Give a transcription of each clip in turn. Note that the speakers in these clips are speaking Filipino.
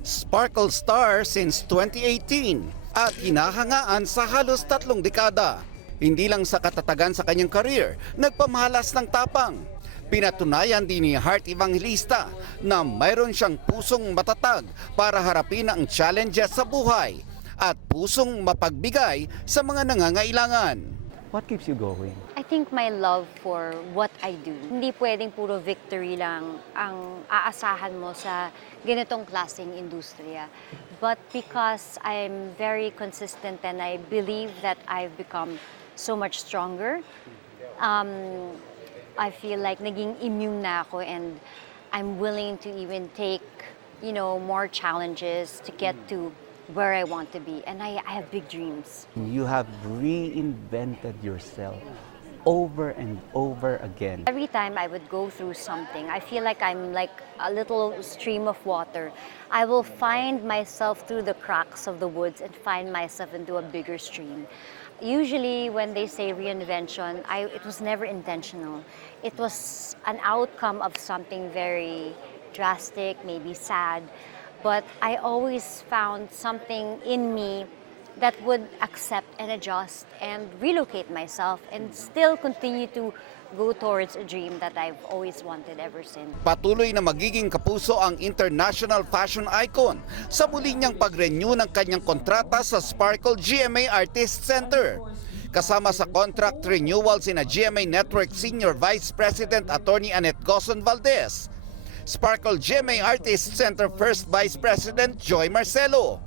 Sparkle Star since 2018 at hinahangaan sa halos 3 dekada. Hindi lang sa katatagan sa kanyang career, nagpamahalas ng tapang. Pinatunayan din ni Heart Evangelista na mayroon siyang pusong matatag para harapin ang challenges sa buhay at pusong mapagbigay sa mga nangangailangan. What keeps you going? I think my love for what I do. Hindi pwedeng puro victory lang ang aasahan mo sa ganitong klaseng industriya. But because I'm very consistent and I believe that I've become so much stronger, I feel like naging immune na ako and I'm willing to even take, more challenges to get to where I want to be. And I have big dreams. You have reinvented yourself over and over again. Every time I would go through something, I feel like I'm like a little stream of water. I will find myself through the cracks of the woods and find myself into a bigger stream. Usually when they say reinvention, it was never intentional. It was an outcome of something very drastic, maybe sad. But I always found something in me that would accept and adjust and relocate myself and still continue to go towards a dream that I've always wanted ever since. Patuloy na magiging kapuso ang international fashion icon sa muli niyang pag-renew ng kanyang kontrata sa Sparkle GMA Artist Center. Kasama sa contract renewal sina GMA Network Senior Vice President Attorney Annette Gozon Valdez, Sparkle GMA Artist Center First Vice President Joy Marcelo,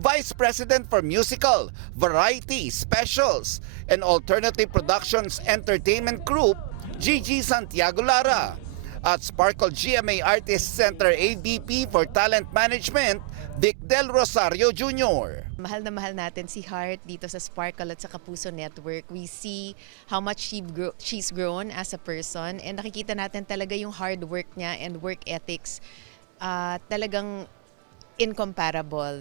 Vice President for Musical, Variety, Specials, and Alternative Productions Entertainment Group, Gigi Santiago Lara, at Sparkle GMA Artist Center AVP for Talent Management, Vic Del Rosario Jr. Mahal na mahal natin si Heart dito sa Sparkle at sa Kapuso Network. We see how much she's grown as a person and nakikita natin talaga yung hard work niya and work ethics talagang incomparable.